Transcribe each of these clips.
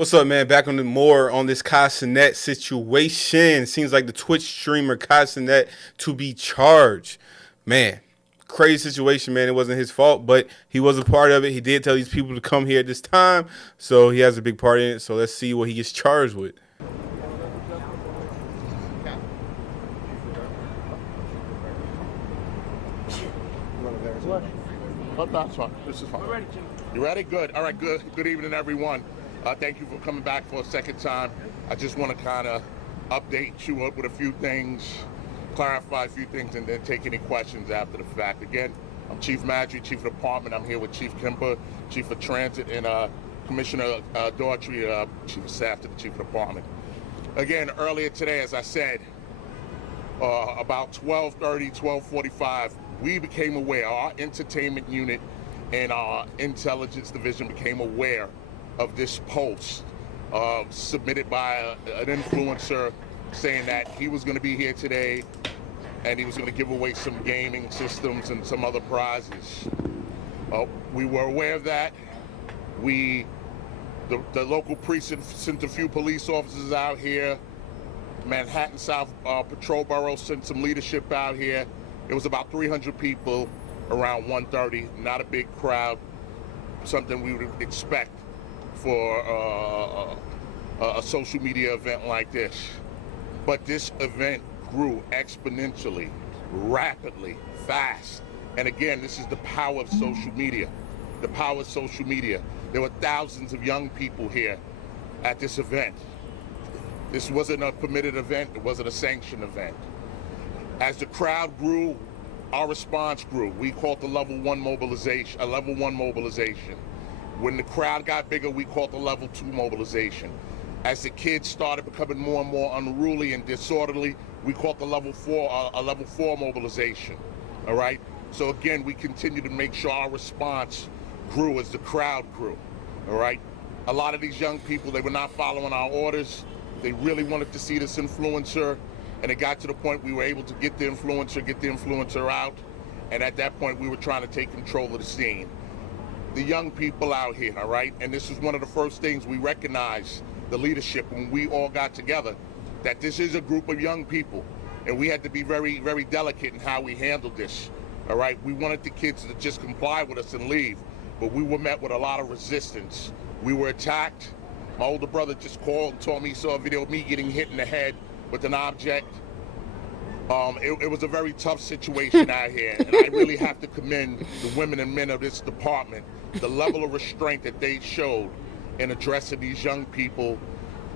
What's up, man? Back on the more on this Kai Cenat situation. Seems like the Twitch streamer Kai Cenat to be charged. Man, crazy situation, man. It wasn't his fault, but he was a part of it. He did tell these people to come here at this time, so he has a big part in it. So let's see what he gets charged with. Oh, that's fine. This is fine. You ready? Good. All right, good. Good evening, everyone. Thank you for coming back for a second time. I just want to kind of update you up with a few things, clarify a few things, and then take any questions after the fact. Again, I'm Chief Madry, Chief of Department. I'm here with Chief Kemper, Chief of Transit, and Commissioner Daughtry, Chief of Staff to the Chief of Department. Again, earlier today, as I said, about 12:30, 12:45, we became aware, our entertainment unit and our intelligence division became aware of this post submitted by an influencer saying that he was going to be here today and he was going to give away some gaming systems and some other prizes. We were aware of that. The local precinct sent a few police officers out here. Manhattan South Patrol Borough sent some leadership out here. It was about 300 people around 1:30, not a big crowd, something we would expect for a social media event like this. But this event grew exponentially, rapidly, fast. And again, this is the power of social media. The power of social media. There were thousands of young people here at this event. This wasn't a permitted event, it wasn't a sanctioned event. As the crowd grew, our response grew. We called the level one mobilization. When the crowd got bigger, we called the level 2 mobilization. As the kids started becoming more and more unruly and disorderly, we called the level 4 mobilization. All right? So again, we continue to make sure our response grew as the crowd grew. All right? A lot of these young people, they were not following our orders. They really wanted to see this influencer, and it got to the point we were able to get the influencer out, and at that point we were trying to take control of the scene. The young people out here, all right, and this is one of the first things we recognized, the leadership, when we all got together, that this is a group of young people, and we had to be very, very delicate in how we handled this, all right? We wanted the kids to just comply with us and leave, but we were met with a lot of resistance. We were attacked. My older brother just called and told me he saw a video of me getting hit in the head with an object. It was a very tough situation out here, and I really have to commend the women and men of this department, the level of restraint that they showed in addressing these young people,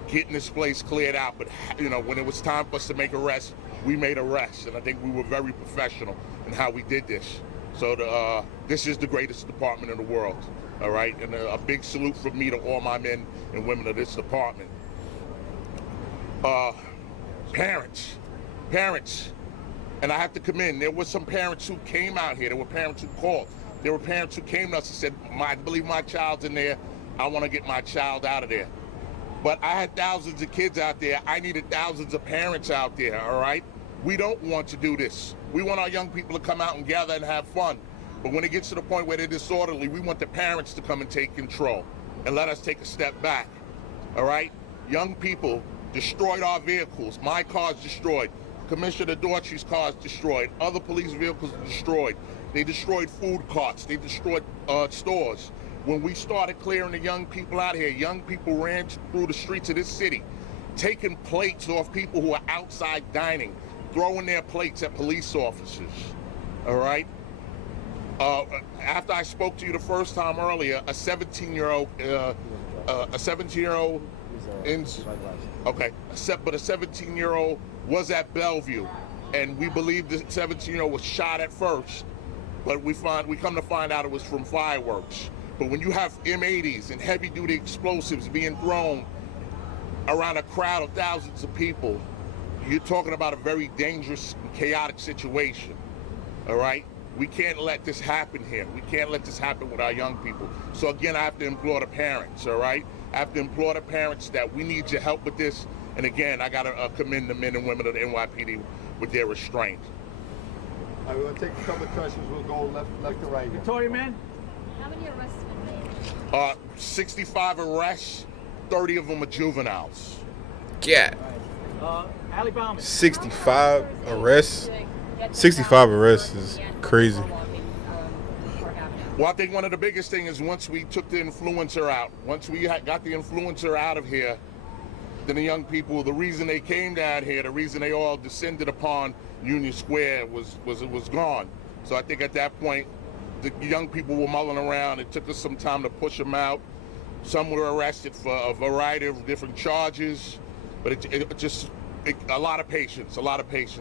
getting this place cleared out. But you know, when it was time for us to make arrests, we made arrests, and I think we were very professional in how we did this. So this is the greatest department in the world, all right? And a big salute from me to all my men and women of this department. Parents, and I have to commend, there were some parents who came out here, there were parents who called, there were parents who came to us and said, I believe my child's in there, I want to get my child out of there. But I had thousands of kids out there, I needed thousands of parents out there, all right? We don't want to do this. We want our young people to come out and gather and have fun. But when it gets to the point where they're disorderly, we want the parents to come and take control and let us take a step back, all right? Young people destroyed our vehicles. My car's destroyed. Commissioner Daughtry's car's destroyed. Other police vehicles destroyed. They destroyed food carts. They destroyed stores. When we started clearing the young people out here, young people ran through the streets of this city, taking plates off people who are outside dining, throwing their plates at police officers, all right? After I spoke to you the first time earlier, a 17-year-old, but a 17-year-old was at Bellevue, and we believe the 17-year-old was shot at first, but we come to find out it was from fireworks. But when you have M80s and heavy-duty explosives being thrown around a crowd of thousands of people, you're talking about a very dangerous and chaotic situation, all right? We can't let this happen here. We can't let this happen with our young people. So again, I have to implore the parents, all right? I have to implore the parents that we need your help with this. And again, I got to commend the men and women of the NYPD with their restraint. All right, we're going to take a couple of questions. We'll go left to right here. Victoria, man? How many arrests have been made? 65 arrests 30 of them are juveniles. Yeah. Ali Bauman. 65 arrests. 65 arrests is crazy. Well, I think one of the biggest things is once we took the influencer out, once we got the influencer out of here, then the young people, the reason they came down here, the reason they all descended upon Union Square was gone. So I think at that point, the young people were mulling around. It took us some time to push them out. Some were arrested for a variety of different charges, but a lot of patience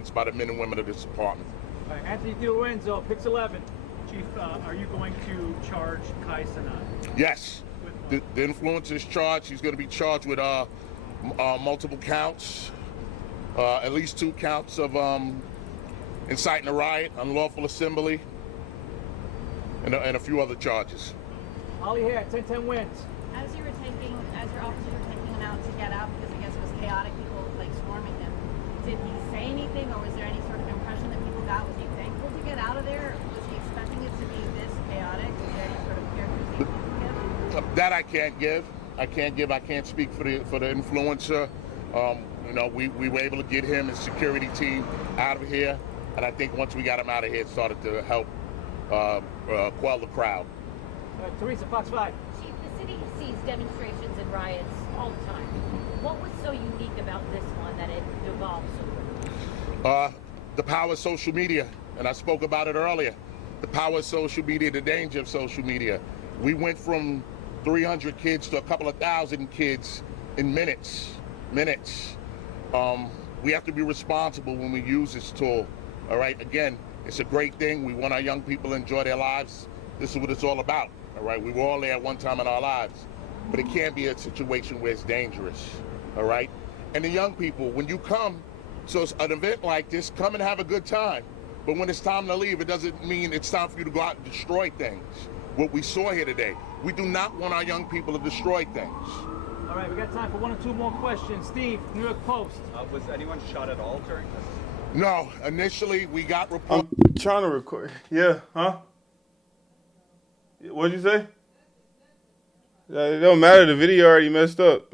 by the men and women of this department. All right, Anthony DiLorenzo, Pix 11. Chief, are you going to charge Kai Cenat? Yes. The influencer's charged. He's going to be charged with multiple counts, at least 2 counts of inciting a riot, unlawful assembly, and a few other charges. Ollie here, 10-10 wins. As your officers were taking him out to get out, because I guess it was chaotic, people like swarming him, did he say anything, or was there any sort of impression that people got? Was he thankful to get out of there? Was he expecting it to be this chaotic? Was there any sort of characterization you can give? That I can't give. I can't speak for the influencer. We were able to get him and security team out of here, and I think once we got him out of here, it started to help quell the crowd. Teresa, Fox 5. Chief, the city sees demonstrations and riots all the time. What was so unique about this one that it evolved so quickly? The power of social media, and I spoke about it earlier. The power of social media, the danger of social media. We went from 300 kids to a couple of thousand kids in minutes. We have to be responsible when we use this tool. All right, again, it's a great thing. We want our young people to enjoy their lives. This is what it's all about. All right, we were all there at one time in our lives, but it can't be a situation where it's dangerous. All right, and the young people, when you come to an event like this, come and have a good time. But when it's time to leave, it doesn't mean it's time for you to go out and destroy things. What we saw here today, we do not want our young people to destroy things. All right, we got time for 1 or 2 more questions. Steve, New York Post. Was anyone shot at all during this? No, initially we got reports. I'm trying to record. Yeah, huh? What'd you say? It don't matter. The video already messed up.